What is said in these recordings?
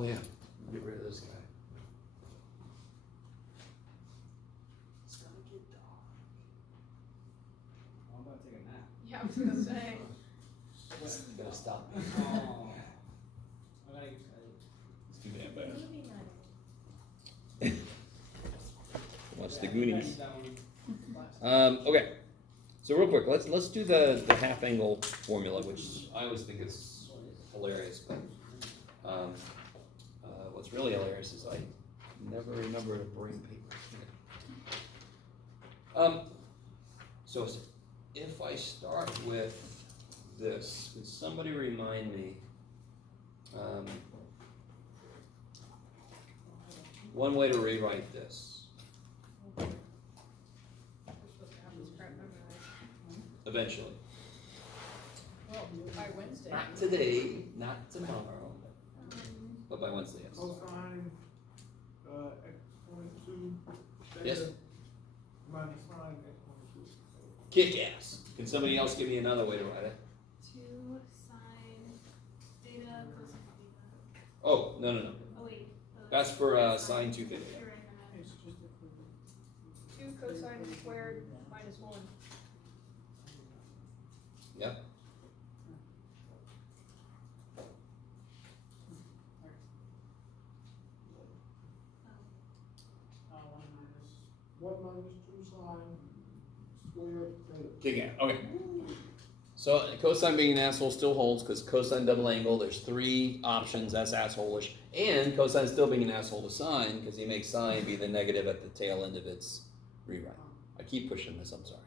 Oh yeah, get rid of this guy. It's gonna get dark. I'm about to take a nap. Yeah, I was gonna say. It's gonna stop me. Oh. I gotta use that. It's too damn bad. Movie night. Watch the Yeah, I Goonies. used that one. Okay, so real quick, let's do the half angle formula, which I always think is hilarious, but what's really hilarious is I never remember to bring paper. So if I start with this, could somebody remind me, one way to rewrite this? We're supposed to have this crap memorized. Eventually. Well, by Wednesday. Not today, not tomorrow, but by Wednesday, yes. Cosine, x22. Yes. Minus sine x22. Kick ass. Can somebody else give me another way to write it? 2 sine theta cosine theta. Oh, no. Oh wait. That's for sine 2 theta. You're right, I'm It's just equivalent. 2 cosine squared minus 1. Yep. One minus 2 sine squared theta. Kick ass. Okay. So cosine being an asshole still holds because cosine double angle, there's 3 options, that's asshole-ish. And cosine still being an asshole to sine because he makes sine be the negative at the tail end of its rewrite. I keep pushing this, I'm sorry.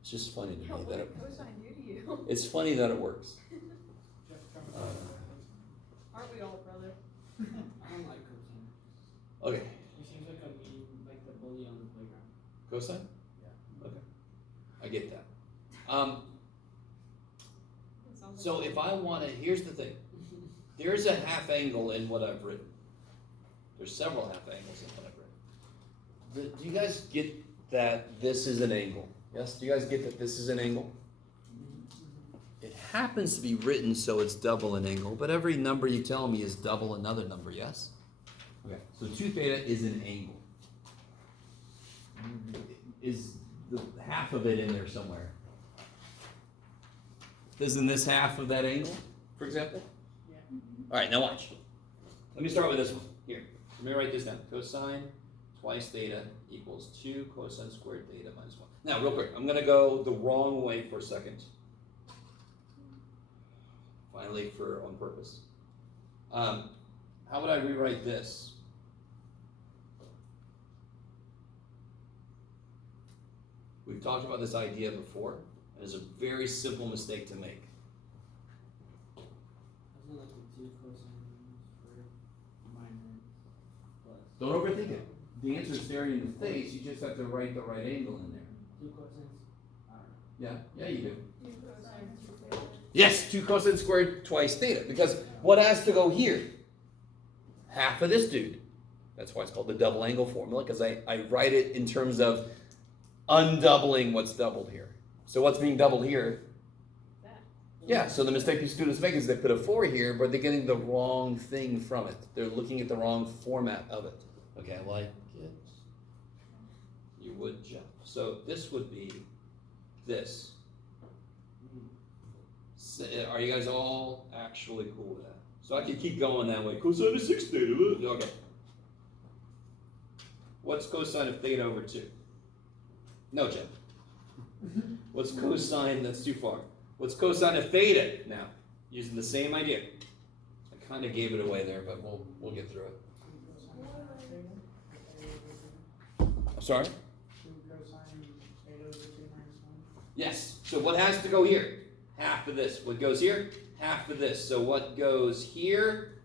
It's just funny to Yeah, me what that did it, cosine do to you? it's funny that it works. Aren't we all, brother? I don't like cosine. Okay. He seems like a mean, like the bully on the playground. Cosine? Yeah. Okay. I get that. That sounds So like if I want to, here's the thing. There's a half angle in what I've written. There's several half angles in what I've written. Do you guys get that this is an angle? Yes? Do you guys get that this is an angle? It happens to be written so it's double an angle, but every number you tell me is double another number, yes? Okay, so 2 theta is an angle. Is the half of it in there somewhere? Isn't this half of that angle, for example? Yeah. All right, now watch. Let me start with this one. Here, let me write this down. Cosine twice theta equals 2 cosine squared theta minus 1. Now, real quick, I'm going to go the wrong way for a second. Finally, on purpose. How would I rewrite this? We've talked about this idea before, and it's a very simple mistake to make. Isn't it like the 2 cosine squared minus plus? Don't overthink it. The answer is staring in the face. You just have to write the right angle in there. 2 cosines? I don't know. Yeah, you do. 2 cosine 2 theta. Yes, 2 cosine squared twice theta. Because what has to go here? Half of this dude. That's why it's called the double angle formula, because I write it in terms of undoubling what's doubled here. So what's being doubled here? That. Yeah, so the mistake these students make is they put a 4 here, but they're getting the wrong thing from it. They're looking at the wrong format of it. Okay, I like it. You would jump. So this would be this. So, are you guys all actually cool with that? So I can keep going that way. Cosine of 6 theta. Okay. What's cosine of theta over 2? No, Jim. What's cosine? That's too far. What's cosine of theta now? Using the same idea. I kind of gave it away there, but we'll get through it. I'm sorry? 2 cosine theta over 2 minus 1. Yes. So what has to go here? Half of this. What goes here? Half of this. So what goes here?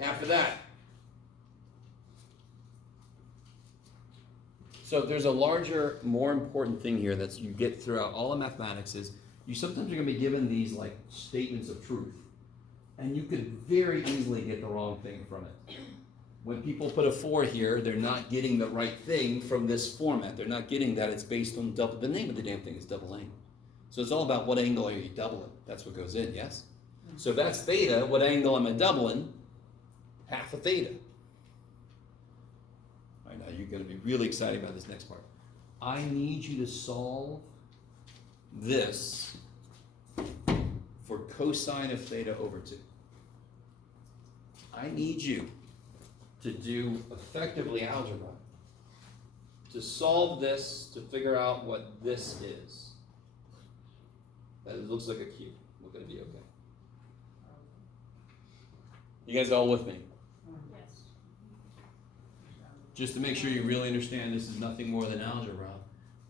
Half of that. So there's a larger, more important thing here that you get throughout all of mathematics is you sometimes are going to be given these like statements of truth. And you could very easily get the wrong thing from it. When people put a 4 here, they're not getting the right thing from this format. They're not getting that it's based on double. The name of the damn thing is double angle. So it's all about what angle are you doubling. That's what goes in, yes? So if that's theta, what angle am I doubling? half a theta. All right, now you're gonna be really excited about this next part. I need you to solve this for cosine of theta over 2. I need you to do effectively algebra to solve this, to figure out what this is. That looks like a cube. We're gonna be okay. You guys all with me? Yes. Just to make sure you really understand this is nothing more than algebra.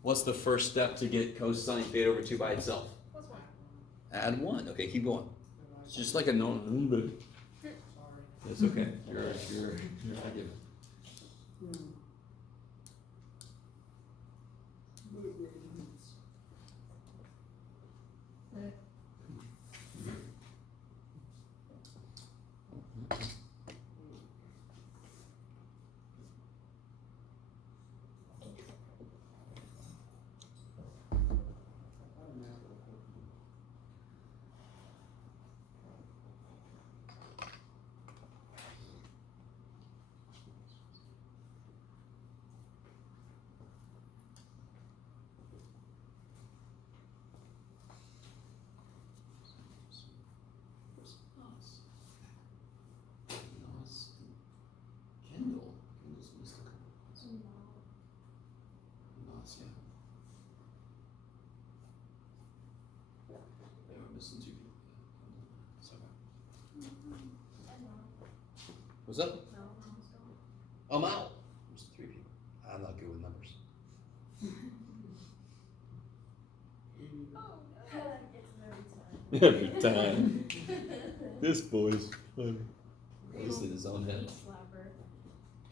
What's the first step to get cosine theta over 2 by itself? Plus 1. Add 1. Okay, keep going. It's just like a normal. Sorry. It's okay. You're forgiven. What's up? I'm out. There's 3 people. I'm not good with numbers. Every time. This boy's funny. He's in his own head. Slapper.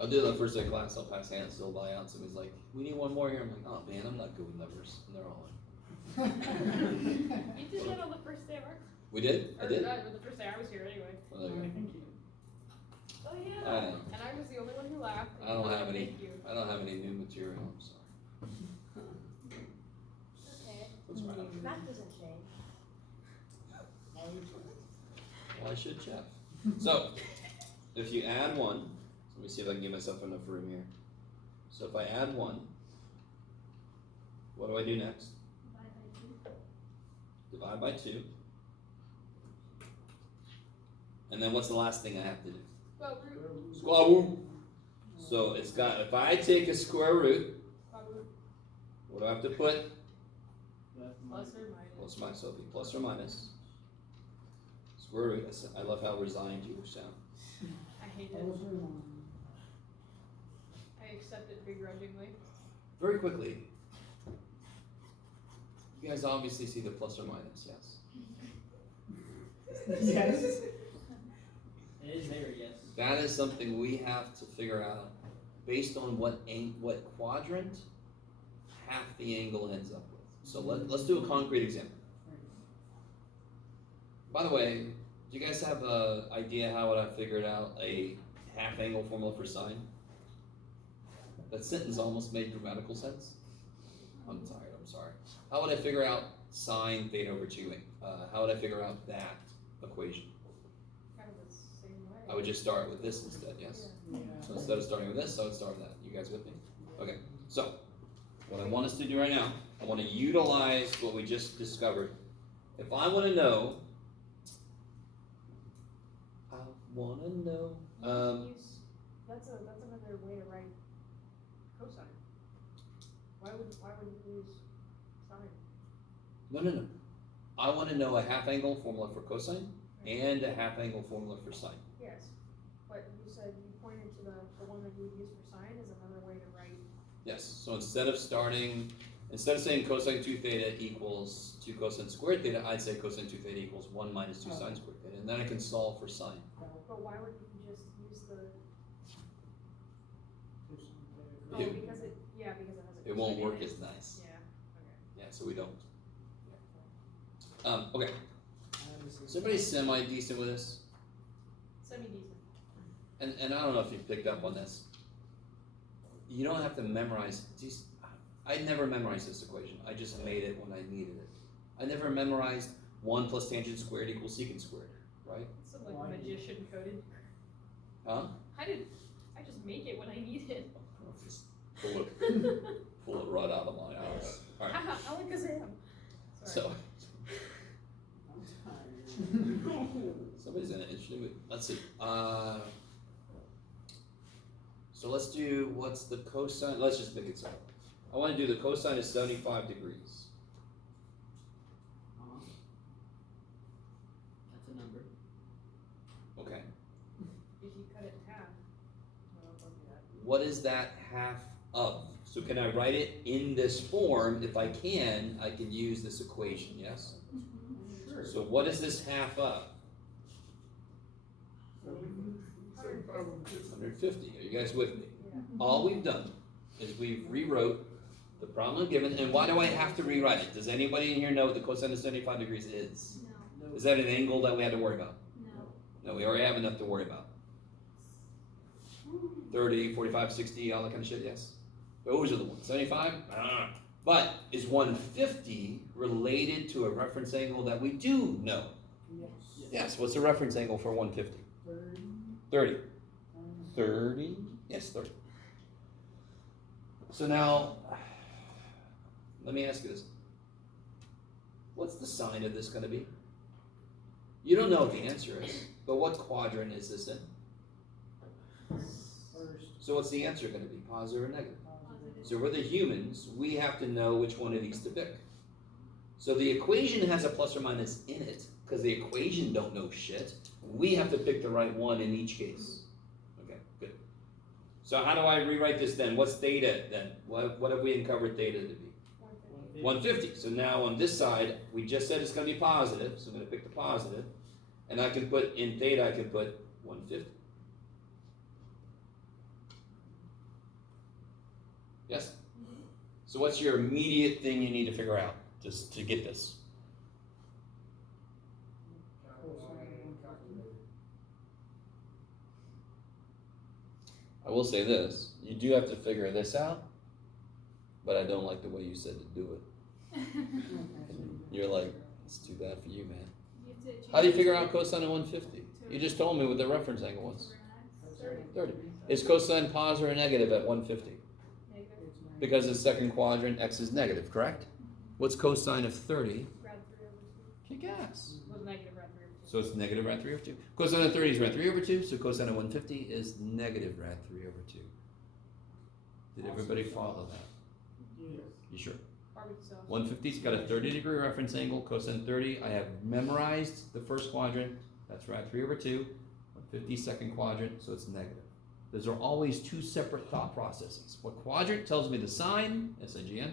I'll do that first day of class. I'll pass hands. Still by out. Somebody's like, "We need one more here." I'm like, "Oh man, I'm not good with numbers." And they're all like, You did that on the first day of our "We did? I did." the first day I was here anyway. Well, there you go. Oh I yeah. know. And I was the only one who laughed. and I don't you have said any. Thank you. I don't have any new material. I'm sorry. Okay. What's wrong? Math doesn't change. Well, I should check. So, if you add 1, let me see if I can give myself enough room here. So if I add 1, what do I do next? Divide by 2. And then what's the last thing I have to do? Well, root. Square root. So it's got, if I take a square root, Root. what do I have to put? Plus or minus. What's my, so it'll be plus or minus. Square root, I love how resigned you sound. I hate it. I accept it begrudgingly. Very quickly, you guys obviously see the plus or minus, yes? Yes. It is there, yes. That is something we have to figure out based on what quadrant half the angle ends up with. So let's do a concrete example. By the way, do you guys have an idea how would I figured out a half angle formula for sine? That sentence almost made grammatical sense. I'm tired, I'm sorry. How would I figure out sine theta over 2? How would I figure out that equation? Kind of the same way. I would just start with this instead, yes? So instead of starting with this, I would start with that. You guys with me? Okay, so what I want us to do right now, I want to utilize what we just discovered. If I want to know, That's another way to write cosine. Why wouldn't you use sine? no. I want to know a half angle formula for cosine and a half angle formula for sine. Yes, but you said you pointed to the one that you would use for sine is another way to write. Yes, so instead of saying cosine 2 theta equals 2 cosine squared theta, I'd say cosine 2 theta equals 1 minus 2 sine squared theta, and then I can solve for sine. But why would you just use the? Oh, It- because it has a. It won't cosine work in it. as nice. Yeah. Yeah, so we don't. Okay, is everybody semi-decent with this? Semi-decent. And I don't know if you picked up on this. You don't have to memorize, I never memorized this equation, I just made it when I needed it. I never memorized 1 plus tangent squared equals secant squared, right? So like magician coded. Huh? I just make it when I need it. Just pull it right out of my ass. All right. I like a Sam. So I'm tired. somebody's in it. Let's see. So let's do, what's the cosine? Let's just make it simple. I want to do the cosine of 75 degrees. That's a number. Okay. If you cut it in half. Well, don't do that. What is that half of? So can I write it in this form? If I can use this equation, yes? Sure. So what is this half of? 150. Are you guys with me? Yeah. All we've done is we've rewrote the problem given, and why do I have to rewrite it? Does anybody in here know what the cosine of 75 degrees is? No, Is that an angle that we had to worry about? no. No, we already have enough to worry about. 30, 45, 60, all that kind of shit, yes? Those are the ones. 75? But is 150 related to a reference angle that we do know? Yes. Yes, what's the reference angle for 150? 30. 30. 30? Yes, 30. So now, let me ask you this. What's the sign of this going to be? You don't know what the answer is, but what quadrant is this in? First. So what's the answer going to be, positive or negative? Positive. So we're the humans, we have to know which one of these to pick. So the equation has a plus or minus in it, because the equation don't know shit. We have to pick the right one in each case. Okay, good. So how do I rewrite this then? What's theta then? What have we uncovered theta to be? 150. So now on this side, we just said it's going to be positive, so I'm going to pick the positive. And I can put, in theta, I can put 150. Yes? So what's your immediate thing you need to figure out just to get this? I will say this, you do have to figure this out, but I don't like the way you said to do it. And you're like, it's too bad for you, man. You have to How do you change figure it out to- cosine of 150? You just told me what the reference angle was. 30. 30. Is cosine positive or negative at 150? Negative. Because the second quadrant, x is negative, correct? What's cosine of 30? Rad 3 over 2. Kick ass. Was negative rad 3 over 2. So it's negative rad 3 over 2. Cosine of 30 is rad 3 over 2, so cosine of 150 is negative rad 3 over 2. Did everybody follow that? Yes. You sure? Barbecue sauce. 150's got a 30-degree reference angle, cosine 30. I have memorized the first quadrant, that's rad 3 over 2. 150 second quadrant, so it's negative. Those are always two separate thought processes. What quadrant tells me the sign, SIGN,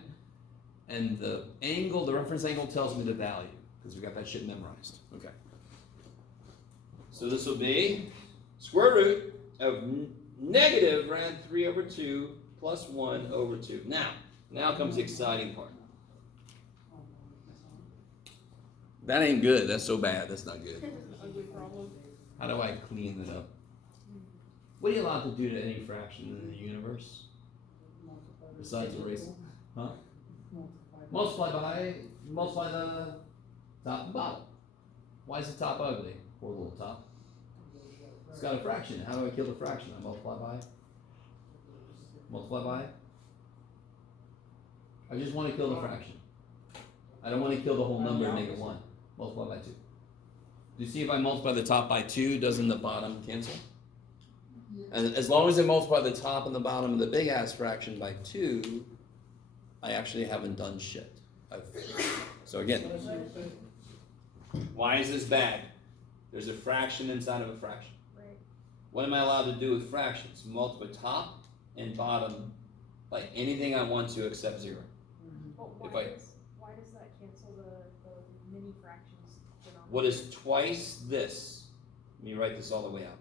and the angle, the reference angle tells me the value, because we got that shit memorized. Okay. So this will be square root of negative rad 3 over 2 plus 1 over 2. Now comes the exciting part. That ain't good. That's so bad. That's not good. Ugly problem. How do I clean it up? What are you allowed to do to any fraction in the universe? Besides erasing? Huh? Multiply the top and bottom. Why is the top ugly? Poor little top. It's got a fraction. How do I kill the fraction? I multiply by? Multiply by? I just want to kill the fraction. I don't want to kill the whole number and make it 1. Multiply by 2. Do you see if I multiply the top by 2, doesn't the bottom cancel? And as long as I multiply the top and the bottom of the big ass fraction by 2, I actually haven't done shit. So again, why is this bad? There's a fraction inside of a fraction. Right. What am I allowed to do with fractions? Multiply top and bottom by anything I want to except 0. But If why I- does that cancel the mini fractions denominator? What is twice this? Let me write this all the way out.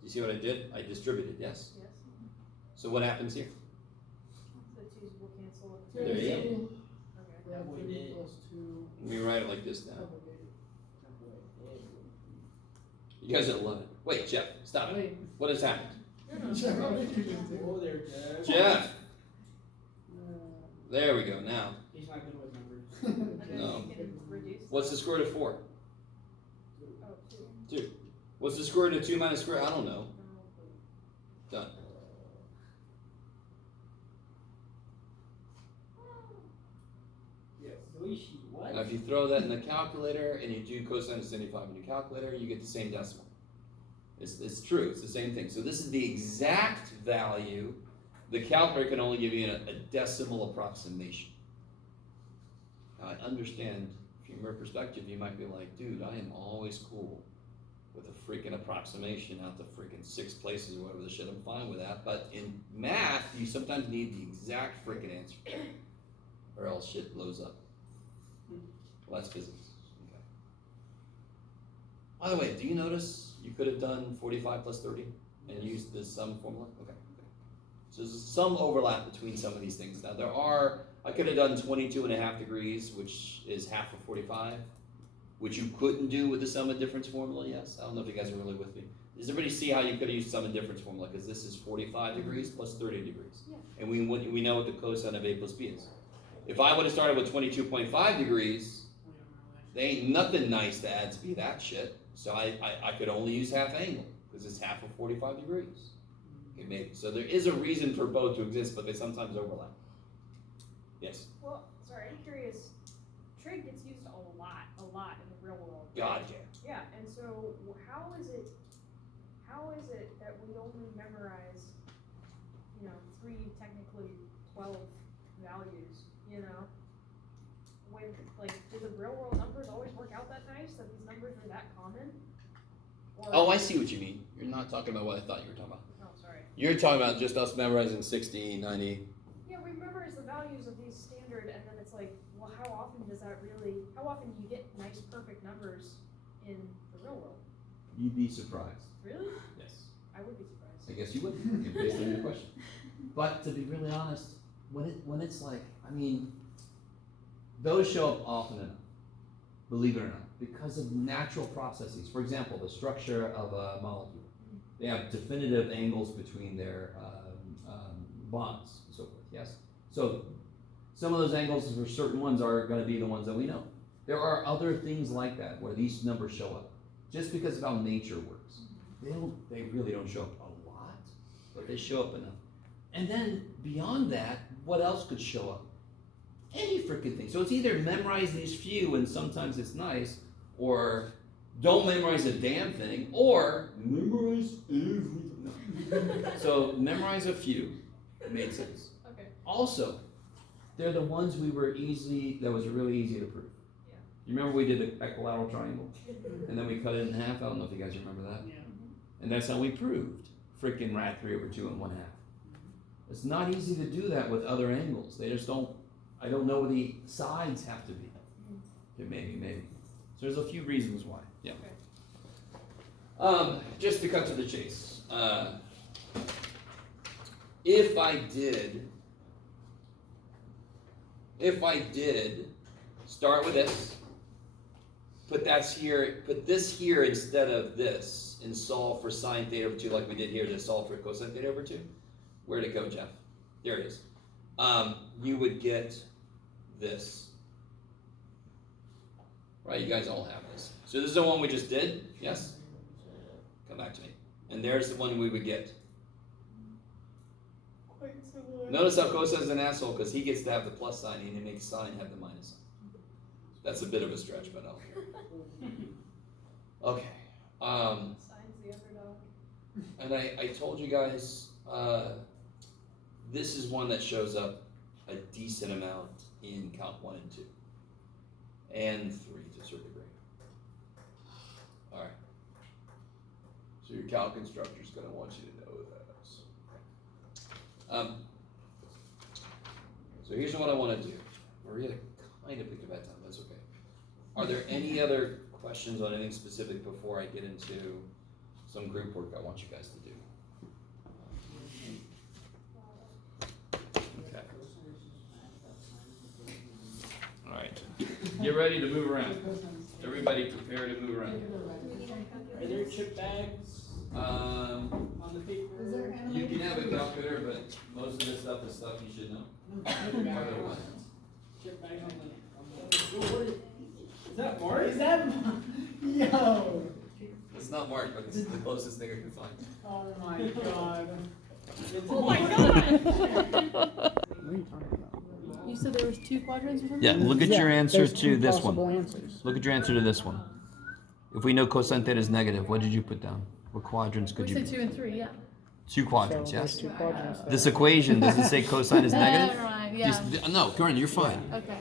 Do you see what I did? I distributed, yes? Yes. So what happens here? The 2's will cancel. There you go. Okay. Rad We 3 did. plus 2. Let me write it like this now. Double You guys don't love it. Wait, Jeff, stop it. Wait. What has happened? Oh, there, Jeff. Jeff! There we go, now. He's not good with numbers. And then No. you can reduce What's the square root of 4? Oh, 2. 2. What's the square root of 2 minus square root? I don't know. Done. Luigi, what? Now if you throw that in the calculator and you do cosine of 75 in your calculator, you get the same decimal. It's true, it's the same thing. So this is the exact value. The calculator can only give you a decimal approximation. Now I understand from your perspective, you might be like, dude, I am always cool with a freaking approximation out to freaking 6 places or whatever the shit. I'm fine with that. But in math, you sometimes need the exact freaking answer, or else shit blows up. Well, that's physics. Okay. By the way, do you notice you could have done 45 plus 30 and used the sum formula? Okay. So there's some overlap between some of these things. Now I could have done 22.5 degrees, which is half of 45, which you couldn't do with the sum and difference formula, yes? I don't know if you guys are really with me. Does everybody see how you could have used sum and difference formula? Because this is 45 degrees plus 30 degrees. Yeah. And we know what the cosine of A plus B is. If I would have started with 22.5 degrees, there ain't nothing nice to add to be that shit. So I could only use half angle, because it's half of 45 degrees. Okay, maybe. So there is a reason for both to exist, but they sometimes overlap. Yes? Well, sorry, I'm curious. Trig gets used a lot in the real world. God, yeah. Yeah, and so how is it that we only memorize, 3, technically 12 values, When, do the real world numbers always work out that nice, that these numbers are that common? Or, Oh, I see what you mean. You're not talking about what I thought you were talking about. Oh, sorry. You're talking about just us memorizing 60, 90. Yeah, we memorize the values of these standard, and then it's like, well, how often do you get nice, perfect numbers in the real world? You'd be surprised. Really? Yes. I would be surprised. I guess you would, based on your question. But to be really honest, when it's like, those show up often enough, believe it or not, because of natural processes. For example, the structure of a molecule. They have definitive angles between their bonds and so forth, yes? So some of those angles for certain ones are going to be the ones that we know. There are other things like that where these numbers show up, just because of how nature works. They really don't show up a lot, but they show up enough. And then beyond that, what else could show up? Any freaking thing. So it's either memorize these few and sometimes it's nice, or don't memorize a damn thing, or memorize everything. No. So memorize a few. Made sense. Okay. Also, they're the ones that was really easy to prove. Yeah. You remember we did the equilateral triangle? And then we cut it in half? I don't know if you guys remember that. Yeah. And that's how we proved freaking rad 3 over 2 and 1/2. It's not easy to do that with other angles. They just don't, I don't know where the sides have to be. Okay, maybe. So there's a few reasons why. Yeah. Okay. Just to cut to the chase. If I did start with this, put this here instead of this, and solve for sine theta over 2 like we did here to solve for cosine theta over 2. Where'd it go, Jeff? There it is. You would get this. Right, you guys all have this. So this is the one we just did, yes? Come back to me. And there's the one we would get. Notice how cosine's an asshole, because he gets to have the plus sign and he makes sine have the minus sign. That's a bit of a stretch, but okay. Sign's the underdog. And I told you guys, this is one that shows up a decent amount in Calc 1 and 2. And 3 to a certain degree. Alright. So your calc instructor's going to want you to know that. So here's what I want to do. Maria kind of picked a bad time, that's okay. Are there any other questions on anything specific before I get into some group work I want you guys to do? Okay. All right. Get ready to move around. Everybody prepare to move around. Are there chip bags on the paper? You can have a calculator, but most of this stuff is stuff you should know. Chip bags on the Is that Mark? Is that? Yo. It's not Mark, but it's the closest thing I can find. Oh my god. Oh my god! What are you talking about? You said there was 2 quadrants or something? Yeah, look at your answer there's to two this possible one. answers. Look at your answer to this one. If we know cosine theta is negative, what did you put down? What quadrants could We you said put? 2 and 3, yeah. 2 quadrants, So there's yes? 2 quadrants there. This equation, does it say cosine is negative? Never mind, yeah. No, Corinne, you're fine. Okay.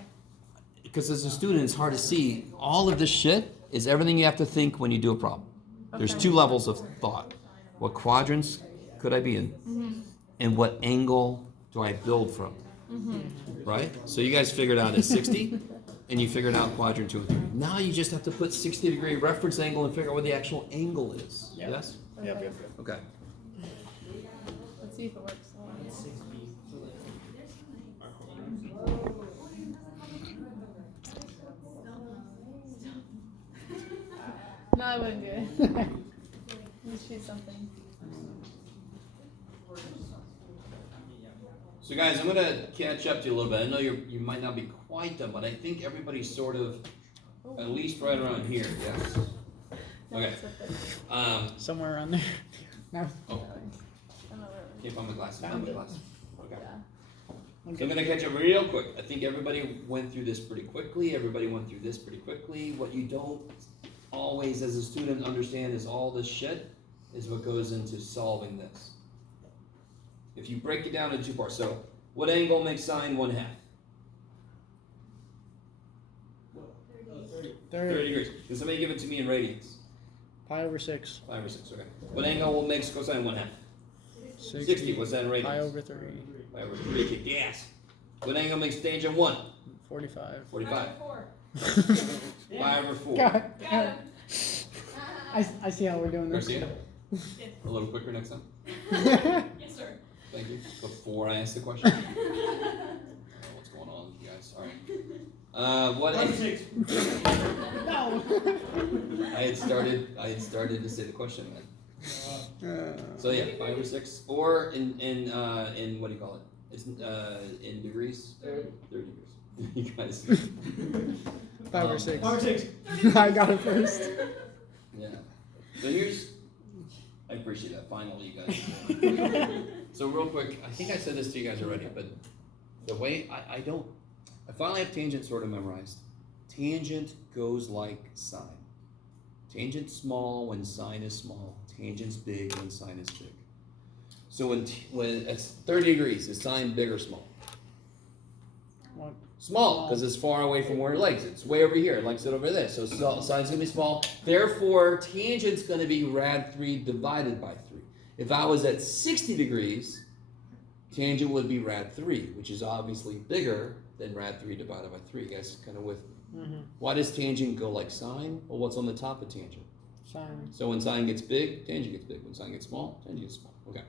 Because as a student, it's hard to see. All of this shit is everything you have to think when you do a problem. There's Okay. 2 levels of thought. What quadrants could I be in? And what angle do I build from? Right? So you guys figured out it's 60, and you figured out quadrant 2 and 3. Now you just have to put 60-degree reference angle and figure out what the actual angle is. Yep. Yes? Yep. Okay. Let's see if it works. No, I wouldn't do it. Let's choose something. So guys, I'm gonna catch up to you a little bit. I know you might not be quite done, but I think everybody's sort of at least right around here, yes? Okay. Somewhere around there. No. Oh, I'm not really. can't find my glasses, Found found my it. glasses. Okay. Yeah. So I'm gonna catch up real quick. I think everybody went through this pretty quickly. Everybody went through this pretty quickly. What you don't always, as a student, understand is all this shit is what goes into solving this. If you break it down into 2 parts, so what angle makes sine 1/2? 30 degrees. Can somebody give it to me in radians? Pi over 6. 5 or 6, okay. What angle makes cosine 1/2? 60. What's that in radians? Pi over 3. Pi over 3. Kick the ass. What angle makes tangent 1? 45. 45. 4. 5 over 4. God. Got him. I see how we're doing this. Garcia? A little quicker next time. Yes, sir. Thank you. Before I ask the question. I don't know what's going on with you guys. All right. What? No. I had started to say the question then. So yeah, 5 or 6, or in what do you call it? It's in degrees. 30 degrees. You guys. 5 or 6. 5 or 6. I got it first. Yeah. So I appreciate that. Finally, you guys. So real quick, I think I said this to you guys already, but the way I finally have tangent sort of memorized. Tangent goes like sine. Tangent's small when sine is small. Tangent's big when sine is big. So when it's 30 degrees, is sine big or small? What? Small, because it's far away from where it likes. It's way over here. It likes it over there. So sine's gonna be small. Therefore, tangent's gonna be rad 3 divided by 3. If I was at 60 degrees, tangent would be rad 3, which is obviously bigger than rad 3 divided by 3. You guys kind of with me? Mm-hmm. Why does tangent go like sine? Well, what's on the top of tangent? Sine. So when sine gets big, tangent gets big. When sine gets small, tangent gets small. Okay.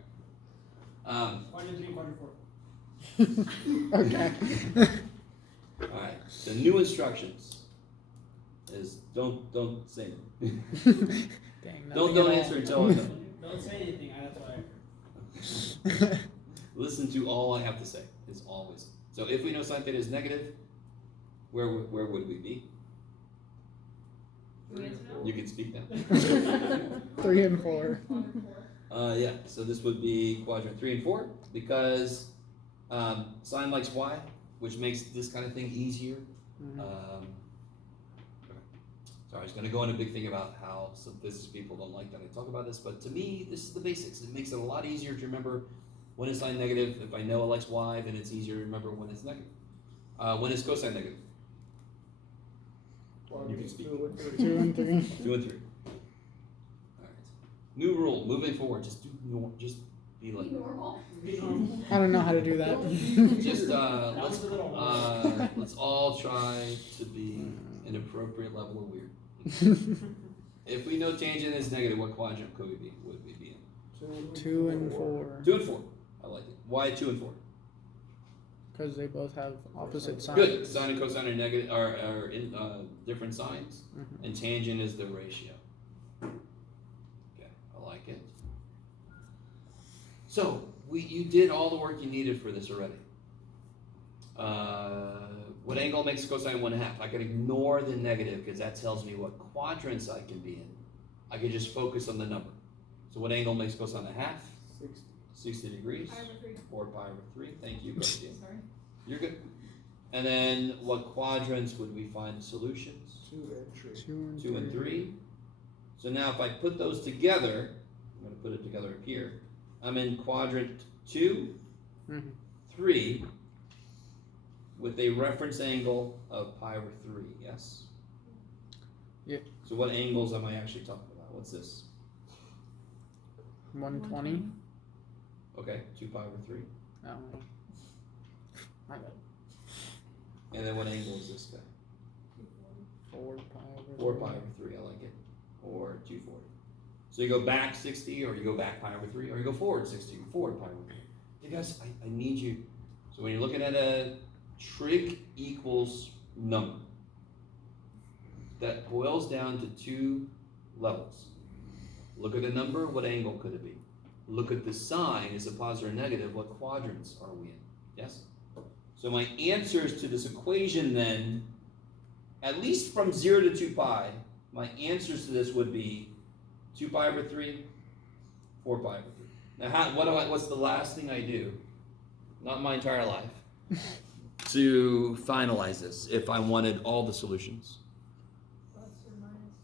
Quadrant 3, quadrant 4. Okay. All right. The new instructions is don't say anything. Dang, don't nothing at answer all. until I'm done. Don't say anything, that's what I heard. Listen to all I have to say. Is always. So if we know sine theta is negative, where would we be? You can speak now. 3 and 4. Yeah. So this would be quadrant 3 and 4 because sine likes y, which makes this kind of thing easier. Mhm. Okay. Sorry, I was going to go into a big thing about how some physics people don't like that I talk about this, but to me, this is the basics. It makes it a lot easier to remember when it's sine negative. If I know it likes y, then it's easier to remember when it's negative. When it's cosine negative. You can speak. 2 and 3. 2 and 3. All right. New rule. Moving forward, just be like. Normal. I don't know how to do that. Just let's all try to be an appropriate level of weird. If we know tangent is negative, what quadrant would we be in? 2 and 4. 2 and 4. I like it. Why 2 and 4? Because they both have opposite signs. Good. Sine and cosine are negative are in different signs, Mhm. and tangent is the ratio. Okay, I like it. So you did all the work you needed for this already. What angle makes cosine 1/2? I can ignore the negative because that tells me what quadrants I can be in. I can just focus on the number. So what angle makes cosine 1/2? 60. 60 degrees. Pi over 3. 4 pi over 3. Thank you, Garcia. Sorry. You're good. And then what quadrants would we find solutions? 2 and 3. 2 and 3. So now if I put those together, I'm going to put it together up here. I'm in quadrant 2, 3, with a reference angle of pi over 3, yes? Yeah. So what angles am I actually talking about? What's this? 120. Okay, 2 pi over 3. Oh. My bad. And then what angle is this guy? 4 pi over 4 pi over 3, I like it. Or 240. So you go back 60, or you go back pi over 3, or you go forward 60, or forward pi over 3. You guys, I need you. So when you're looking at a trig equals number, that boils down to 2 levels. Look at the number, what angle could it be? Look at the sign, is it positive or negative? What quadrants are we in? Yes? So my answers to this equation then, at least from 0 to 2 pi, my answers to this would be 2 pi over 3, 4 pi over 3. Now what's the last thing I do? Not my entire life. To finalize this, if I wanted all the solutions.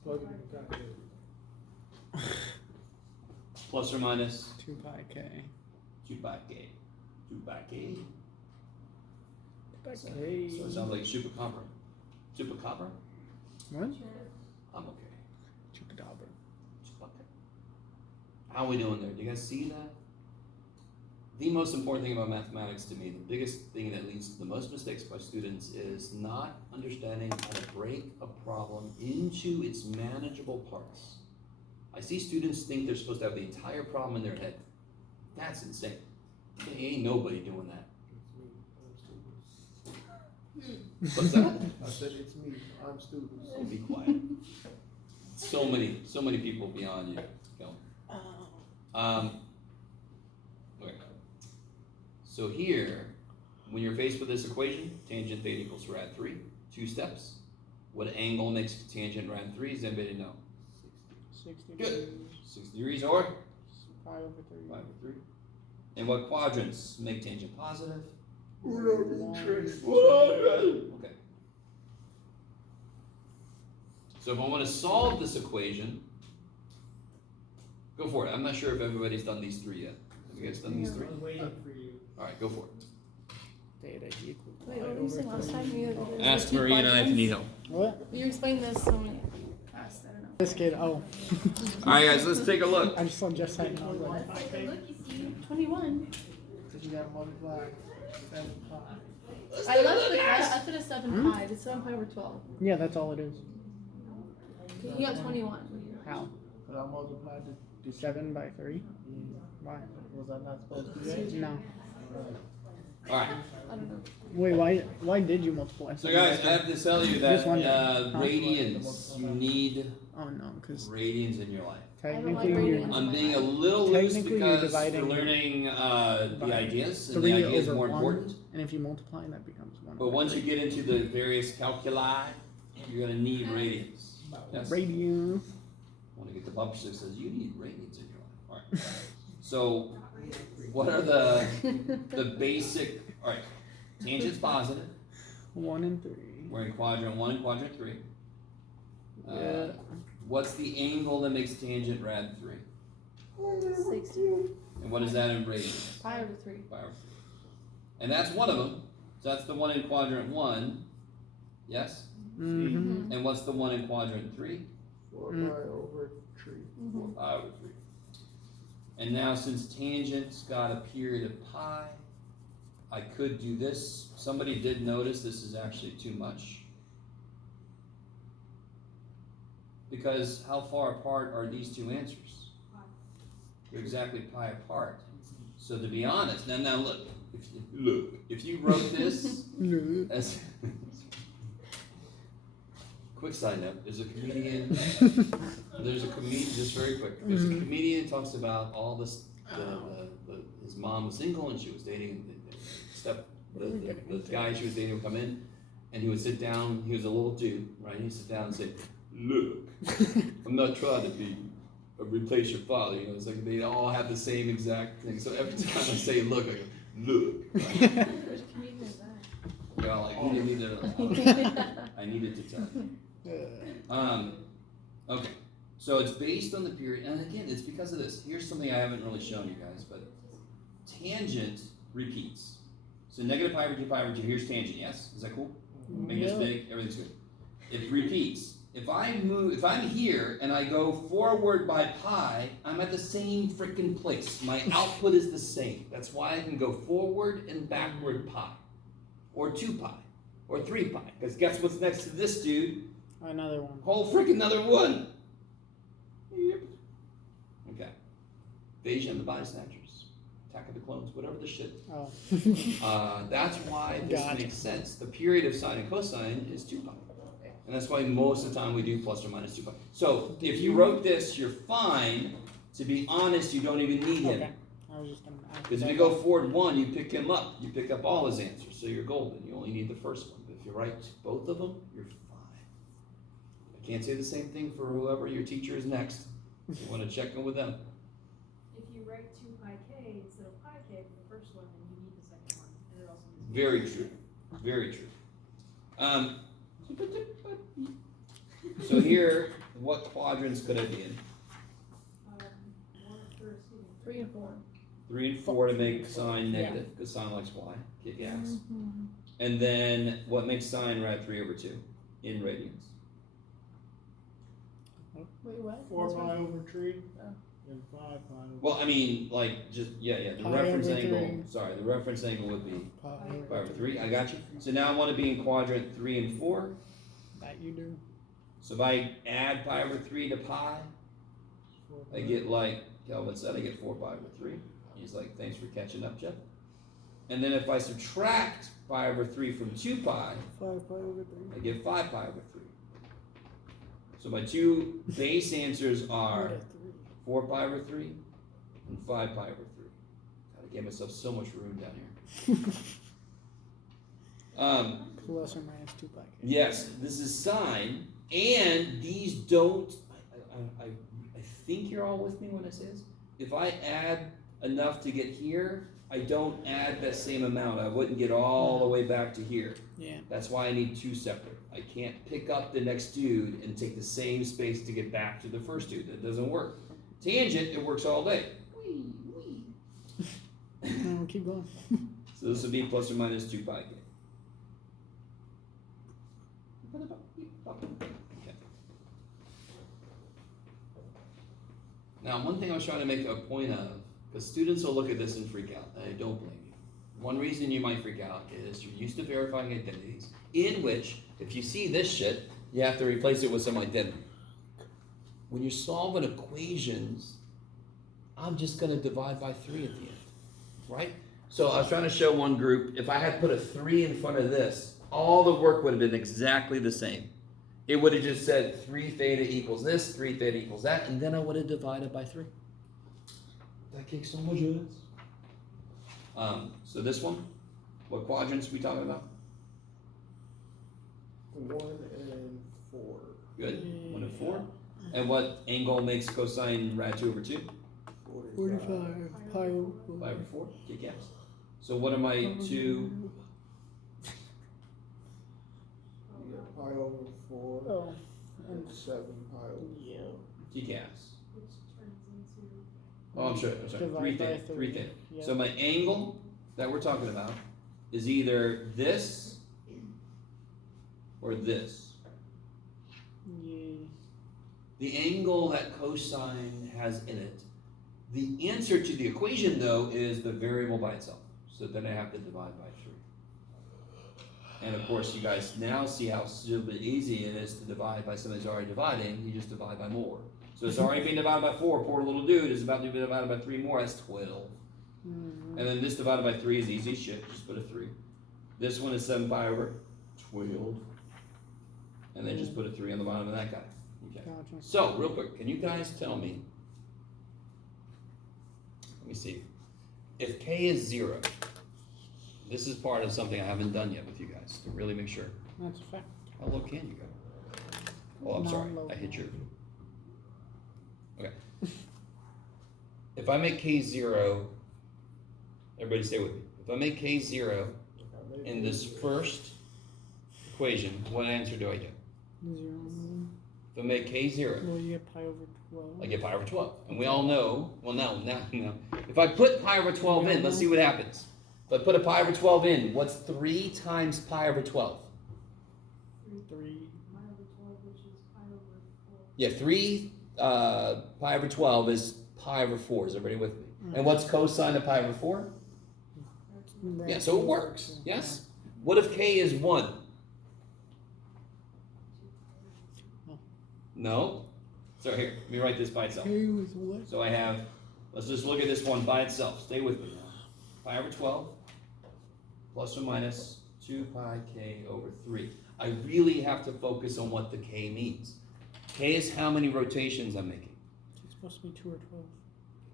Plug in the calculator. Plus or minus 2 pi k. 2 pi k. 2 pi k. So K. it sounds like chupacabra. Chupacabra? What? I'm okay. Chupadabra. How are we doing there? Do you guys see that? The most important thing about mathematics to me, the biggest thing that leads to the most mistakes by students is not understanding how to break a problem into its manageable parts. I see students think they're supposed to have the entire problem in their head. That's insane. Ain't nobody doing that. It's me. I'm students. What's that? I said it's me. I'm students. Oh, be quiet. So many people beyond you. Go. Okay. So here, when you're faced with this equation, tangent theta equals rad 3, 2 steps. What angle makes tangent rad 3? Does anybody know? 60 Good. degrees. 60 degrees or? Pi over 3. 5 over 3. And what quadrants make tangent positive? Okay. So if I want to solve this equation, go for it. I'm not sure if everybody's done these 3 yet. Have you guys done these 3? I'm waiting for you. Alright, go for it. Theta equals Wait, pi what were you over saying last 3. time? You Ask Marie and I if you need help. What? You explained this so many fast, I don't know. This kid, oh. Alright guys, let's take a look. I just saw just saying. I was like, 21. because you got multiply 7 pi. I left the I put a 7 pi. It's 7 pi over 12. Yeah, that's all it is. You got 21. How? But I multiplied it. 7 by 3? Why? Was I not supposed to do that? No. Alright, I don't know. Wait, why did you multiply? so guys, I have to tell you that Just wondering. radians, you need Oh no, because radians in your life. technically like you're radians. I'm being a little loose Technically, you're because we're dividing learning the by ideas, and the 3 idea is over more 1, important. and if you multiply, that becomes 1. But once you get into the various calculi, you're gonna need radians. Yes? Radians. I want to get the bumper stick that says you need radians in your life. All right. So, what are the basic? All right, tangent's positive. 1 and 3. We're in quadrant 1 and quadrant 3. Yeah. What's the angle that makes tangent rad 3? 60. And what is that in radians? Pi over 3. Pi over 3. And that's one of them. So that's the one in quadrant 1. Yes. Mm-hmm. And what's the one in quadrant 3? 4 pi over 3. 4 pi over 3. And now since tangent's got a period of pi, I could do this. Somebody did notice this is actually too much. Because how far apart are these two answers? They're exactly pi apart. So to be honest, now look, if you wrote this as quick side note, there's a comedian, just very quick, there's a comedian who talks about all this, his mom was single and she was dating the guy she was dating would come in, and he would sit down, he was a little dude, right? He'd sit down and say, look, I'm not trying to be replace your father, you know, it's like they all have the same exact thing. So every time I say look, I go, look. Right? Which comedian is that? They're all like, you didn't need to, I needed to tell you. Okay, so it's based on the period, and again, it's because of this. Here's something I haven't really shown you guys, but tangent repeats. So negative pi over 2 pi over 2, here's tangent, yes? Is that cool? Make this big, everything's good. It repeats. If I'm here and I go forward by pi, I'm at the same freaking place. My output is the same. That's why I can go forward and backward pi, or 2 pi, or 3 pi. Because guess what's next to this dude? Another one. Whole freaking another one. Yep. Okay. Invasion of the Body Snatchers, Attack of the Clones, whatever the shit. Oh. That's why this Gotcha. makes sense. The period of sine and cosine is 2 pi. And that's why most of the time we do plus or minus 2 pi. So if you wrote this, you're fine. To be honest, you don't even need him. Okay. I was just gonna ask. Because if you go forward 1, you pick him up. You pick up all his answers. So you're golden. You only need the first one. But if you write both of them, you're fine. I can't say the same thing for whoever your teacher is next. You want to check in with them. If you write 2 pi k instead of pi k for the first one, then you need the second one, and it also needs. Very true. Very true. So here, what quadrants could I be in? 3 and 4. 3 and 4 to make sine negative, because sine likes y. Kick ass. And then what makes sine rad 3 over 2 in radians? Wait, what? 4 pi over 3, Oh. and 5 pi over. Well, I mean, like, just, yeah, the Pi reference over angle, 3. sorry, the reference angle would be Pi pi over 3, I got you. So now I want to be in quadrant 3 and 4. That you do. So if I add pi over 3 to pi, I get like Kelvin said, I get 4 pi over 3. He's like, thanks for catching up, Jeff. And then if I subtract pi over 3 from 2 pi, 5 pi over 3. I get 5 pi over 3. So my two base answers are 4 pi over 3 and 5 pi over 3. God, I gave myself so much room down here. Plus or minus 2 pi. Yes, this is sine, and these don't, I think you're all with me when I say this. If I add enough to get here, I don't add that same amount. I wouldn't get all the way back to here. Yeah. That's why I need 2 separate. I can't pick up the next dude and take the same space to get back to the first dude. That doesn't work. Tangent, it works all day. No, keep going. So this would be plus or minus 2 pi k. Okay. Now, one thing I was trying to make a point of, because students will look at this and freak out, and I don't blame you. One reason you might freak out is you're used to verifying identities, in which, if you see this shit, you have to replace it with some identity. When you're solving equations, I'm just going to divide by 3 at the end, right? So I was trying to show one group, if I had put a 3 in front of this, all the work would have been exactly the same. It would have just said 3 theta equals this, 3 theta equals that, and then I would have divided by 3. That kicks so much ass. So this one, what quadrants we talking about? 1 and 4. Good, 1 and 4. And what angle makes cosine rad 2 over 2? 45 pi over 5 over 4, kick ass. So what am I to? You get pi over 4 Oh. and 7 pi over 4. Kick ass. Which turns into. Oh, I'm sorry, Divide 3 by theta, 3 3. theta. Yeah. So my angle that we're talking about is either this or this. Yeah. The angle that cosine has in it. The answer to the equation, though, is the variable by itself. So then I have to divide by 3. And of course, you guys now see how stupid easy it is to divide by something that's already dividing. You just divide by more. So it's already being divided by 4. Poor little dude is about to be divided by 3 more. That's 12. Mm-hmm. And then this divided by 3 is easy as shit. Just put a 3. This one is 7 pi over 12. And then just put a 3 on the bottom of that guy. Okay. Gotcha. So, real quick, can you guys tell me, let me see, if k is 0, this is part of something I haven't done yet with you guys, to really make sure. That's a fact. How low can you go? Oh, I'm sorry, I hit your. Okay. If I make k 0, everybody stay with me. If I make k 0 in this first equation, what answer do I get? 0. If I make k 0, Well, you get pi over 12. I get pi over 12. And we all know, well, now. If I put pi over 12 in, let's see what happens. If I put a pi over 12 in, what's 3 times pi over 12? 3. Pi over 12, which is pi over 4. Yeah, 3 pi over 12 is pi over 4. Is everybody with me? And what's cosine of pi over 4? Yeah, so it works. Yes? What if k is 1? No? So here, let me write this by itself. K was what? So I have, let's just look at this one by itself. Stay with me now. Pi over 12 plus or minus 2 pi k over 3. I really have to focus on what the k means. K is how many rotations I'm making. It's supposed to be 2 or 12.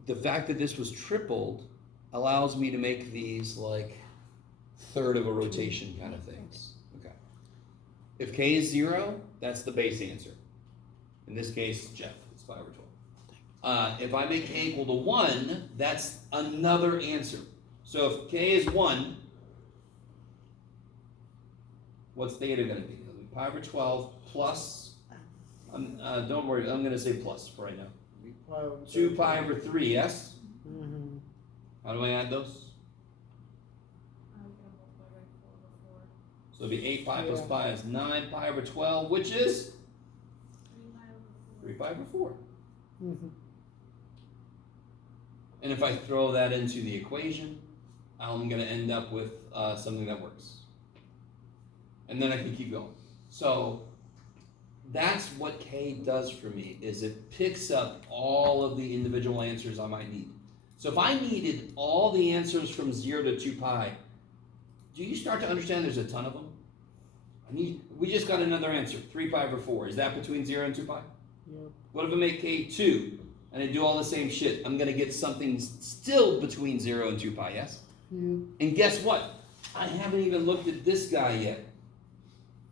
The fact that this was tripled allows me to make these like third of a rotation kind of things. Okay. If k is 0, that's the base answer. In this case, Jeff, it's pi over 12. If I make k equal to 1, that's another answer. So if k is 1, what's theta going to be? It'll be pi over 12 plus, don't worry, I'm going to say plus for right now. 2 pi over 3, yes? Mm-hmm. How do I add those? I'm gonna multiply by 4 over 4. So it'll be 8 pi plus Yeah. pi is 9 pi over 12, which is 3 pi over 4. 3 pi over 4. Mm-hmm. And if I throw that into the equation, I'm going to end up with something that works. And then I can keep going. So that's what k does for me, is it picks up all of the individual answers I might need. So if I needed all the answers from 0 to 2 pi, do you start to understand there's a ton of them? We just got another answer, 3 pi over 4. Is that between 0 and 2 pi? Yep. What if I make k 2 and I do all the same shit? I'm going to get something still between 0 and 2 pi, yes? Yep. And guess what? I haven't even looked at this guy yet.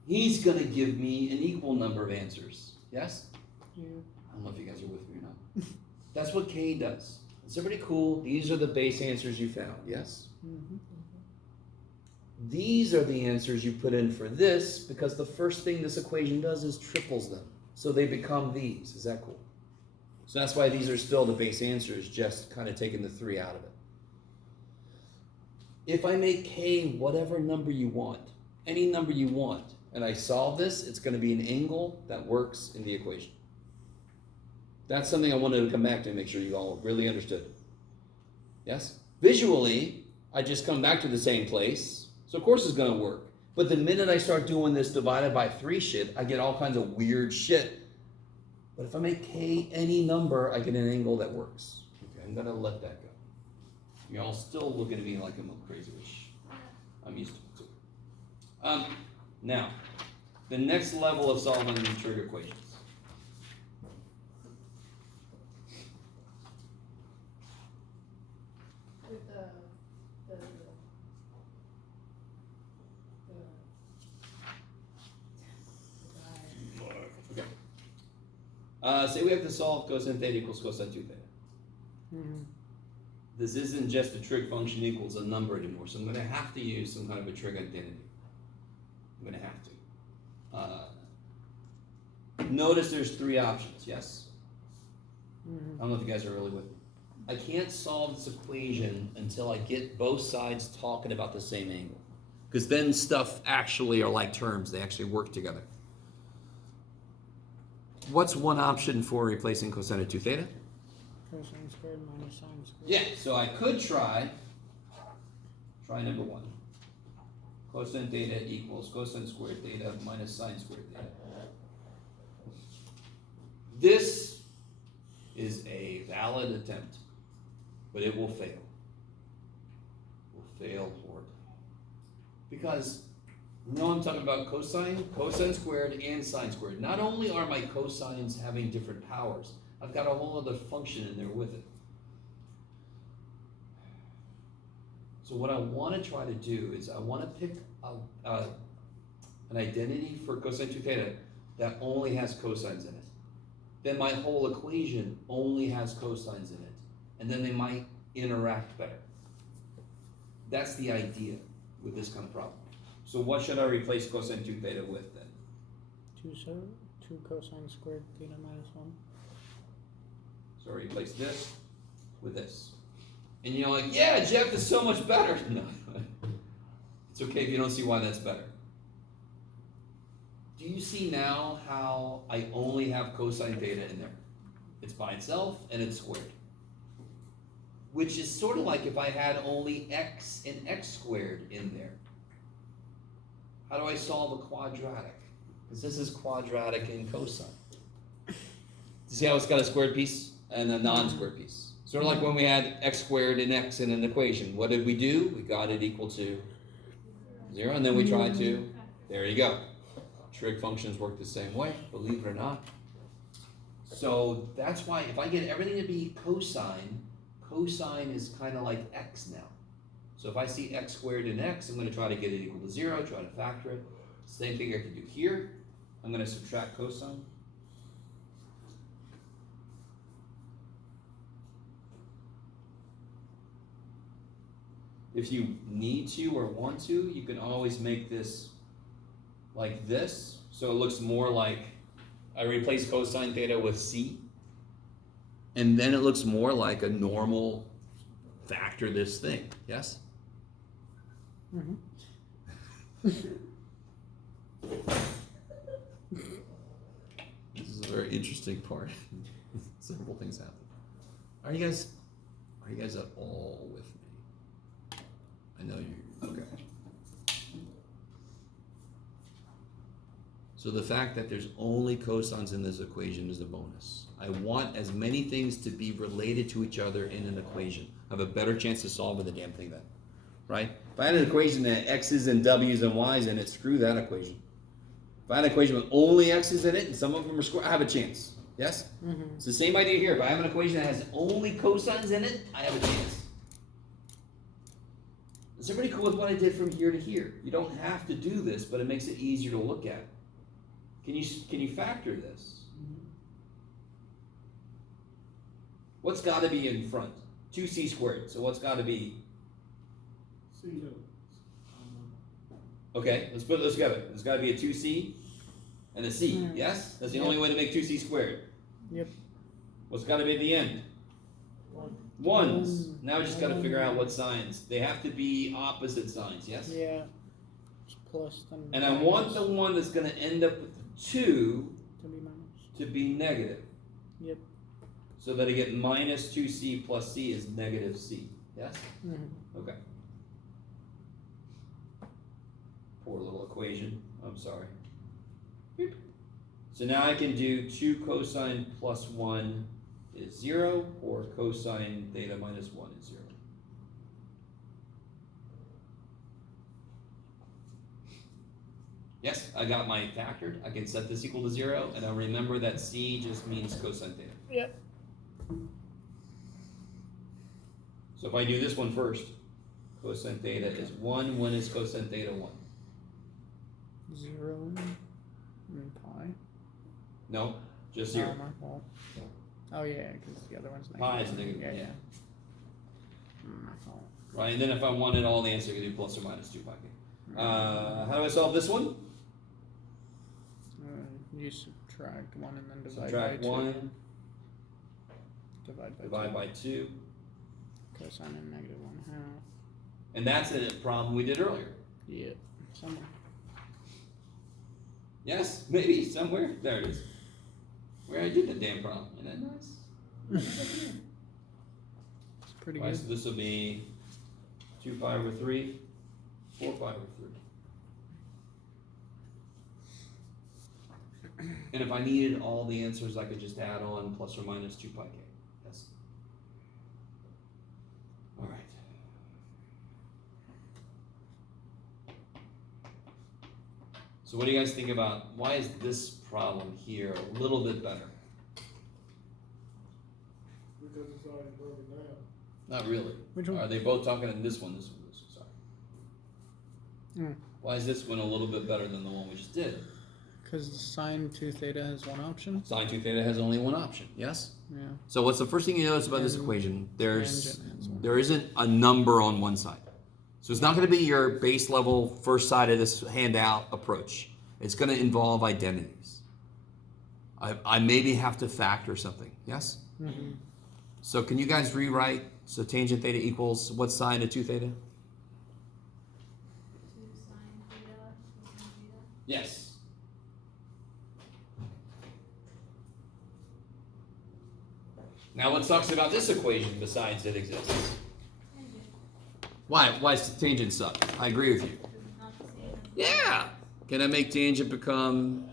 He's going to give me an equal number of answers, yes? Yeah. I don't know if you guys are with me or not. That's what k does. Is everybody cool? These are the base answers you found, yes? Mm-hmm. These are the answers you put in for this, because the first thing this equation does is triples them. So they become these. Is that cool? So that's why these are still the base answers, just kind of taking the 3 out of it. If I make k whatever number you want, any number you want, and I solve this, it's going to be an angle that works in the equation. That's something I wanted to come back to and make sure you all really understood. Yes? Visually, I just come back to the same place, so of course it's going to work. But the minute I start doing this divided by 3 shit, I get all kinds of weird shit. But if I make k any number, I get an angle that works. Okay, I'm going to let that go. Y'all still looking at me like I'm a crazy-ish. I'm used to it. Now, the next level of solving the trig equations. With the Okay. Say we have to solve cosine theta equals cosine 2 theta. Mm-hmm. This isn't just a trig function equals a number anymore, so I'm going to have to use some kind of a trig identity. I'm going to have to. Notice there's 3 options, yes? Mm-hmm. I don't know if you guys are really with me. I can't solve this equation until I get both sides talking about the same angle. Because then stuff actually are like terms, they actually work together. What's one option for replacing cosine of 2 theta? Cosine squared minus sine squared. Yeah, so I could try number 1. Cosine theta equals cosine squared theta minus sine squared theta. This is a valid attempt, but it will fail. It will fail horribly. Because, you know I'm talking about cosine squared, and sine squared. Not only are my cosines having different powers, I've got a whole other function in there with it. So what I want to try to do is I want to pick an identity for cosine 2 theta that only has cosines in it, then my whole equation only has cosines in it, and then they might interact better. That's the idea with this kind of problem. So what should I replace cosine 2 theta with then? 2 cosine squared theta minus 1. So I replace this with this. And you're like, yeah, Jeff, that's so much better. No, it's okay if you don't see why that's better. Do you see now how I only have cosine theta in there? It's by itself and it's squared. Which is sort of like if I had only x and x squared in there. How do I solve a quadratic? Because this is quadratic in cosine. See how it's got a squared piece and a non-squared piece? Sort of like when we had x squared and x in an equation. What did we do? We got it equal to 0, and then we tried to, there you go. Trig functions work the same way, believe it or not. So that's why if I get everything to be cosine, cosine is kind of like x now. So if I see x squared and x, I'm going to try to get it equal to 0, try to factor it. Same thing I can do here. I'm going to subtract cosine. If you need to or want to, you can always make this like this, so it looks more like I replace cosine theta with c, and then it looks more like a normal factor this thing, yes? Mm-hmm. This is a very interesting part. Several things happen. Are you guys at all with me? I know you, okay. So the fact that there's only cosines in this equation is a bonus. I want as many things to be related to each other in an equation. I have a better chance to solve the damn thing then, right? If I had an equation that x's and w's and y's in it, screw that equation. If I had an equation with only x's in it and some of them are square, I have a chance, yes? Mm-hmm. It's the same idea here. If I have an equation that has only cosines in it, I have a chance. Is everybody cool with what I did from here to here? You don't have to do this, but it makes it easier to look at. Can you factor this? What's got to be in front? 2c squared. So what's got to be? Okay, let's put those together. There's got to be a 2c and a c. Yes? That's the only way to make 2c squared. Yep. What's got to be at the end? Ones. Now we just got to figure out what signs. They have to be opposite signs. Yes? Yeah. It's plus then. And I want the one that's going to end up with the 2 to be minus. to be negative. Yep. So that I get minus 2c plus c is negative c. Yes? Mm-hmm. Okay. Poor little equation. I'm sorry. Beep. So now I can do 2 cosine plus 1 is 0, or cosine theta minus 1 is 0. Yes, I got my factored. I can set this equal to 0, and I remember that c just means cosine theta. Yep. So if I do this one first, cosine theta is 1, 1 is cosine theta 1. 0 and pi. No, just 0. Oh, my fault. Oh yeah, because the other one's negative. Pi is negative, yeah. My fault. Right, and then if I wanted all the answer, I could do plus or minus 2 pi k. How do I solve this one? You subtract 1 and then divide Subtract by 2. 1, Divide by 2. Cosine of negative 1/2. And that's a problem we did earlier. Yep. Somewhere. Yes, maybe somewhere. There it is. Where I did the damn problem. Isn't that nice? It's pretty Right, good. so this will be 2 pi over 3, 4 pi over 3. And if I needed all the answers, I could just add on plus or minus 2 pi k. Yes. All right. So what do you guys think about, why is this problem here a little bit better? Because it's already broken down. Not really. Which one? Are they both talking in this one, sorry. Why is this one a little bit better than the one we just did? Because sine 2 theta has one option. Sine 2 theta has only one option, yes? Yeah. So what's the first thing you notice about this And equation? tangent has one. There isn't a number on one side. So it's not going to be your base level first side of this handout approach. It's going to involve identities. I maybe have to factor something, yes? Mm-hmm. So can you guys rewrite? So tangent theta equals what sine of 2 theta? 2 sine theta, cosine theta. Yes. Now what sucks about this equation besides it exists? Tangent. Why does tangent suck? I agree with you. Because it's not the same as. Yeah. Can I make tangent become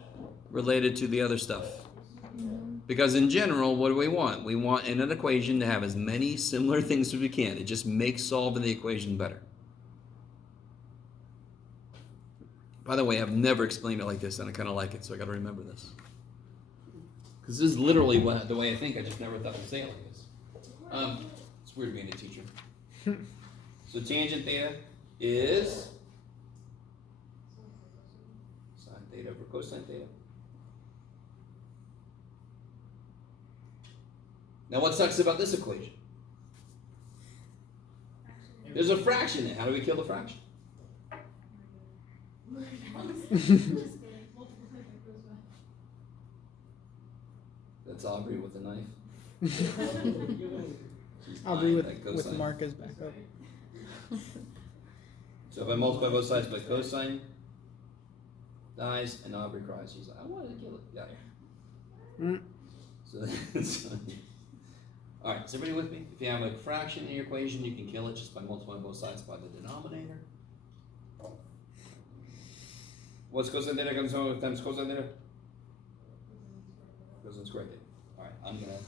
related to the other stuff? Because in general, what do we want? We want in an equation to have as many similar things as we can. It just makes solving the equation better. By the way, I've never explained it like this, and I kind of like it, so I got to remember this. Because this is literally the way I think. I just never thought to say it like this. It's weird being a teacher. So tangent theta is sine theta over cosine theta. Now what sucks about this equation? There's a fraction in it. How do we kill the fraction? That's Aubrey with a knife. She's I'll be lying, with that cosine. Marcus back up. So if I multiply both sides by cosine, dies, and Aubrey cries. She's like, I wanted to kill it. Got here. So that's all right. Is everybody with me? If you have a fraction in your equation, you can kill it just by multiplying both sides by the denominator. What's cosine theta times cosine theta? Cosine squared theta. All right. I'm gonna.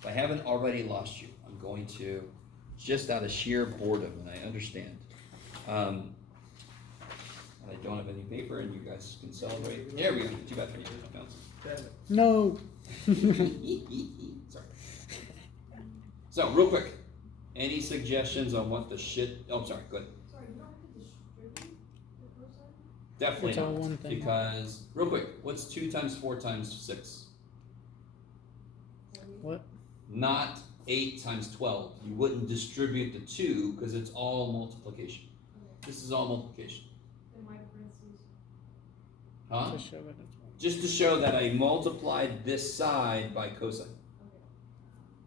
If I haven't already lost you, I'm going to, just out of sheer boredom, and I understand. And I don't have any paper, and you guys can celebrate. There we go. Too bad for you. No pencil. No. Sorry. So, real quick, any suggestions on what the shit? Oh, sorry. Go ahead. Sorry, you don't have to distribute the cosine? Definitely It's all not. one thing. Because, real quick, what's 2 times 4 times 6? What? Not 8 times 12. You wouldn't distribute the 2 because it's all multiplication. Okay. This is all multiplication. Then why the parentheses? Huh? To show it. Just to show that I multiplied this side by cosine. Okay.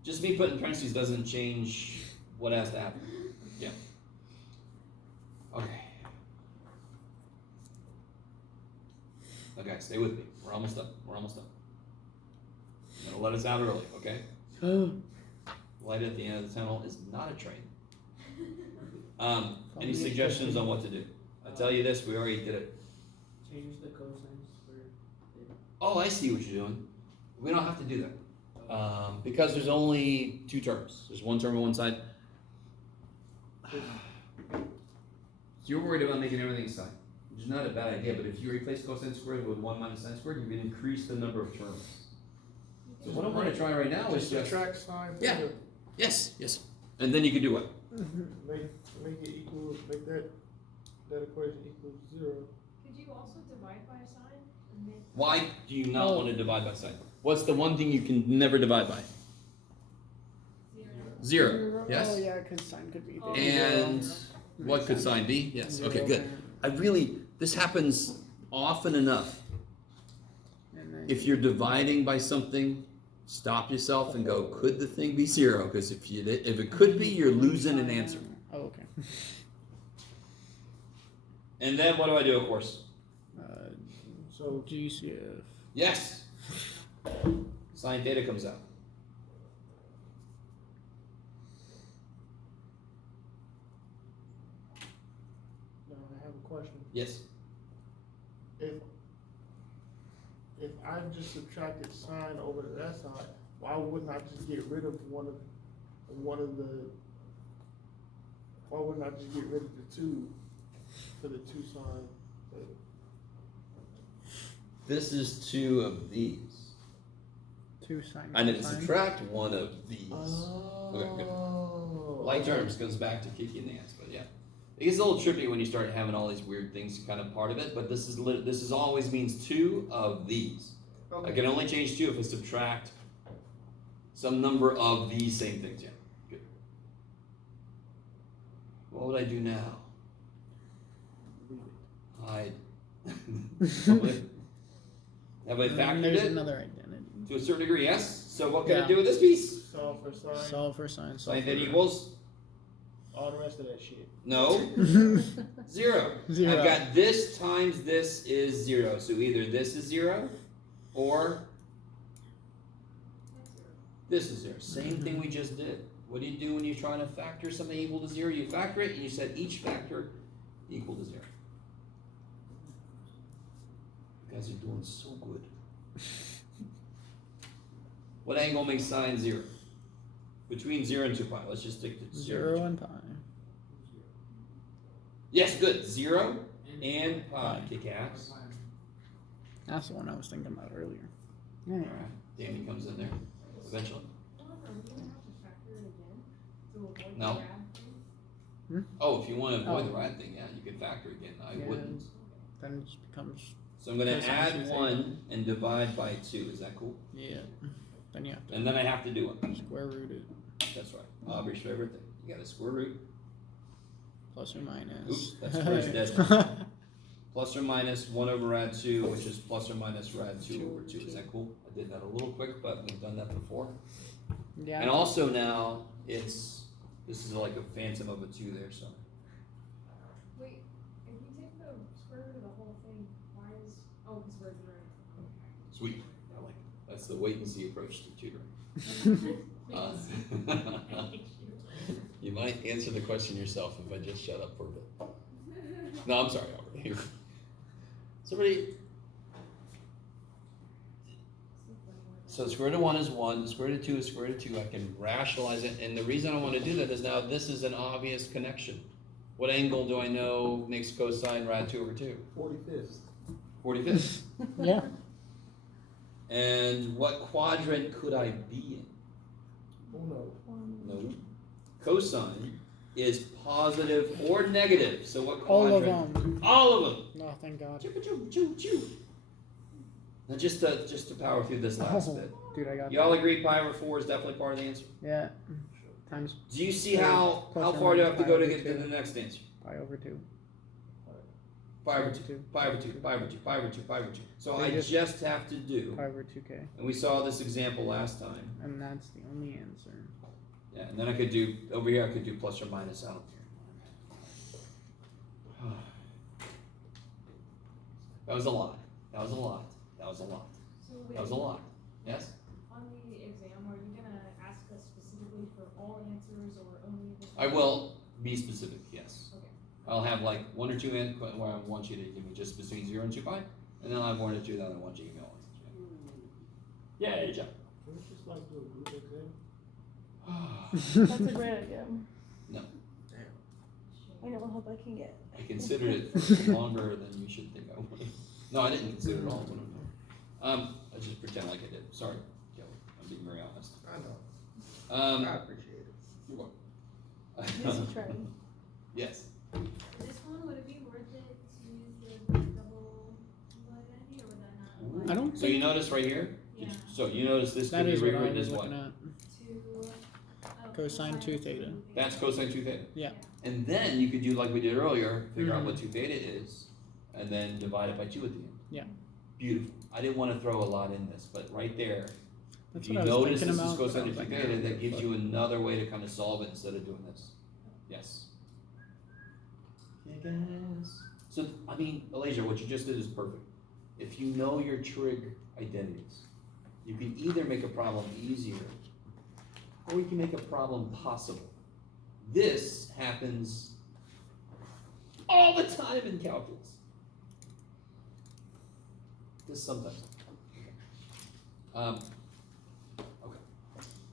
Just me putting parentheses doesn't change what has to happen. Yeah. Okay. Okay, stay with me. We're almost done. We're almost done. I'm gonna let us out early, okay? Light at the end of the tunnel is not a train. Any suggestions on what to do? I tell you this, we already did it. Change the cosine squared theta. Oh, I see what you're doing. We don't have to do that. Because there's only 2 terms. There's one term on one side. You're worried about making everything sine, which is not a bad idea, but if you replace cosine squared with 1 minus sine squared, you can increase the number of terms. So what I'm gonna try right now is just, subtract sine Yeah. theta, yes, and then you can do what? make it equal, make that equation equal 0. Could you also divide by a sign and make? Why do you not want to divide by sine? What's the one thing you can never divide by? 0. 0, yes? Oh yeah, because sine could be. Oh, And zero. what could sine be? Yes, okay, Zero. good. This happens often enough. And then If you're dividing by something, stop yourself and go, could the thing be 0? Because if it could be, you're losing an answer. Oh, okay. And then what do I do, of course? So GCF. Yes! Sine theta comes out. now I have a question. Yes. If I just subtracted sine over to that side, why wouldn't I just get rid of one of the why wouldn't I just get rid of the 2 for the 2 sine? This is 2 of these. 2 sine. I need to cosine. subtract 1 of these. Oh. Okay, good. Like terms goes back to kick you in the ass, but yeah. It gets a little trippy when you start having all these weird things kind of part of it, but this is always means two of these. I can only change two if I subtract some number of these same things. Yeah, good. What would I do now? Hide. Have I factored There's it? another identity. To a certain degree, yes. So what can I Yeah. do with this piece? Solve for sine. Solve for sine. Solve Sine for then equals All the rest of that shit. no. Zero. Zero. I've got this times this is 0. So either this is 0 or this is 0. Same thing we just did. What do you do when you're trying to factor something equal to 0? You factor it and you set each factor equal to 0. You guys are doing so good. What angle makes sine 0? Between 0 and 2 pi. Let's just stick to 0 and pi. Yes, good. 0 and pi. Kick ass. That's the one I was thinking about earlier. Yeah. Alright. Danny comes in there eventually. Are we gonna have to factor it again to avoid No. the rad thing? Oh, if you want to avoid Oh. the right thing, yeah, you can factor again. I Yeah. wouldn't. Then it just becomes, So I'm going to Cosine add two theta. 1 and divide by 2. Is that cool? yeah. Then you have to And then I have to do it. square root it. That's right. Aubrey's favorite thing. You got a square root. Plus or minus. Oops, that's first dead. Plus or minus 1 over rad 2, which is plus or minus rad 2 over 2. Is that cool? I did that a little quick, but we've done that before. Yeah. And also now, this is like a phantom of a 2 there, so. Wait, if you take the square root of the whole thing, why is, oh, because we're ignoring. Sweet. I like it. That's the wait and see approach to tutoring. Uh, you might answer the question yourself if I just shut up for a bit. No, I'm sorry, Aubrey. Somebody. So the square root of 1 is 1, the square root of 2 is square root of 2. I can rationalize it, and the reason I want to do that is now this is an obvious connection. What angle do I know makes cosine rad 2 over 2? 45th. 45th. Yeah. And what quadrant could I be in? Oh no. No. Cosine is positive or negative. So what All quadrant? of them. All of them. No, thank God. Choo, choo, choo, choo. Now just to power through this last Oh, bit. dude, I got Y'all agree pi over 4 is definitely part of the answer? Yeah. Times Do you see Sure. how Plus or far do I have to minus go pi to over get to 2. the next answer? pi over 2. Pi over 2, pi over 2, pi over 2, pi over 2, pi over 2. So So I you just have to do, Pi over 2k. and we saw this example last time. And that's the only answer. Yeah, and then I could do, over here I could do plus or minus out. That was a lot. That was a lot. That was a lot. So That was a lot. Yes? on the exam, are you gonna ask us specifically for all answers or only the? I will be specific, yes. Okay. I'll have like 1 or 2 where I want you to give me just between 0 and 2 pi, and then I'll have 1 or 2 that I want you to email. Yeah, good job. Can we just like do a group exam? That's a great idea. No. I know what help I can get. I considered it longer than you should think I would. No, I didn't consider it all. I just pretend like I did. Sorry, Kelly. I'm being very honest. I know. I appreciate it. You're welcome. Yes, you tried. Yes. This one, would it be worth it to use the double identity, or would that not apply? I don't So you think notice right here? Yeah. So you notice this that could be is what I rewritten was as what? looking at. To, Cosine 2 theta. That's cosine 2 theta. Yeah. And then you could do like we did earlier, figure out Mhm. what 2 theta is, and then divide it by 2 at the end. Yeah. Beautiful. I didn't want to throw a lot in this, but right there, That's if you what I was notice thinking this is about. but I cosine was 2 like, theta, nah, that gives fuck. you another way to kind of solve it instead of doing this. Yes. Yes. So, I mean, Elijah, what you just did is perfect. If you know your trig identities, you can either make a problem easier, or you can make a problem possible. This happens all the time in calculus. This sometimes. Okay.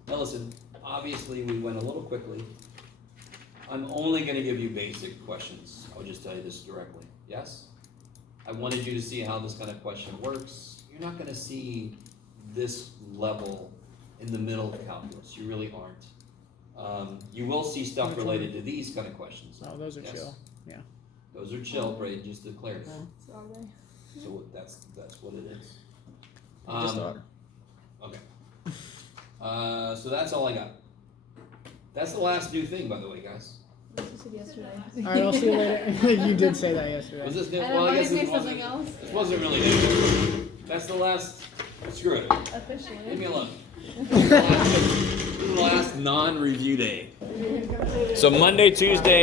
Now listen, obviously we went a little quickly. I'm only gonna give you basic questions. I'll just tell you this directly, yes? I wanted you to see how this kind of question works. You're not gonna see this level in the middle of calculus, you really aren't. You will see stuff related to these kind of questions. Oh, those are Yes. chill. Those are chill, right, just to clarify. So are they? So that's what it is. Just are. Okay. So that's all I got. That's the last new thing, by the way, guys. This was yesterday. Alright, I'll see you later. You did say that yesterday. Was this new? I Well, I don't guess say this something wasn't. else. This wasn't really new. That's the last. Screw it. Leave me Officially. alone. This is the last non-review day. So Monday, Tuesday,